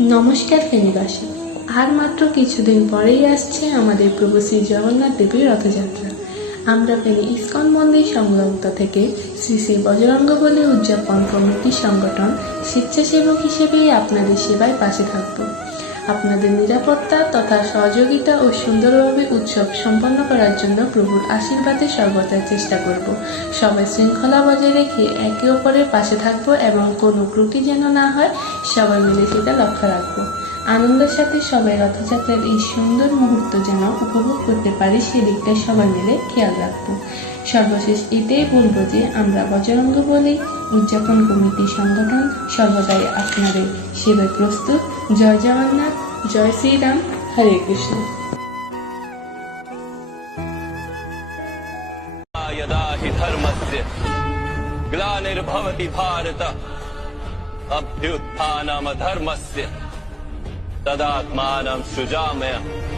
নমস্কার ফেনীবাসী। আর মাত্র কিছুদিন পরেই আসছে আমাদের প্রভু শ্রী জগন্নাথ দেবের রথযাত্রা। আমরা ফেনী ইস্কন মন্দির সংলগ্ন থেকে শ্রী শ্রী বজরঙ্গবলী উদযাপন কমিটির সংগঠন স্বেচ্ছাসেবক হিসেবেই আপনাদের সেবায় পাশে থাকব। আপনাদের নিরাপত্তা তথা সহযোগিতা ও সুন্দরভাবে উৎসব সম্পন্ন করার জন্য প্রভুর আশীর্বাদে সর্বদা চেষ্টা করব। সবাই শৃঙ্খলা বজায় রেখে একে অপরের পাশে থাকবো এবং কোনো ত্রুটি যেন না হয় সবাই মিলে সেটা লক্ষ্য রাখবো। আনন্দের সাথে সবাই রথযাত্রার এই সুন্দর মুহূর্ত যেন উপভোগ করতে পারি সেদিকটা সবাই মিলে খেয়াল রাখবো। সর্বশেষ এটাই বলবো যে আমরা বজরঙ্গবলী উদযাপন কমিটি সংগঠন সর্বদাই আপনাদের সেবায় প্রস্তুত। জয় জগন্নাথ, জয় শ্রীরাম, হরে কৃষ্ণ। यदा हि धर्मस्य ग्लानिर्भवति भारत अभ्युत्थानमधर्मस्य तदात्मानं सृजाम्यहम्।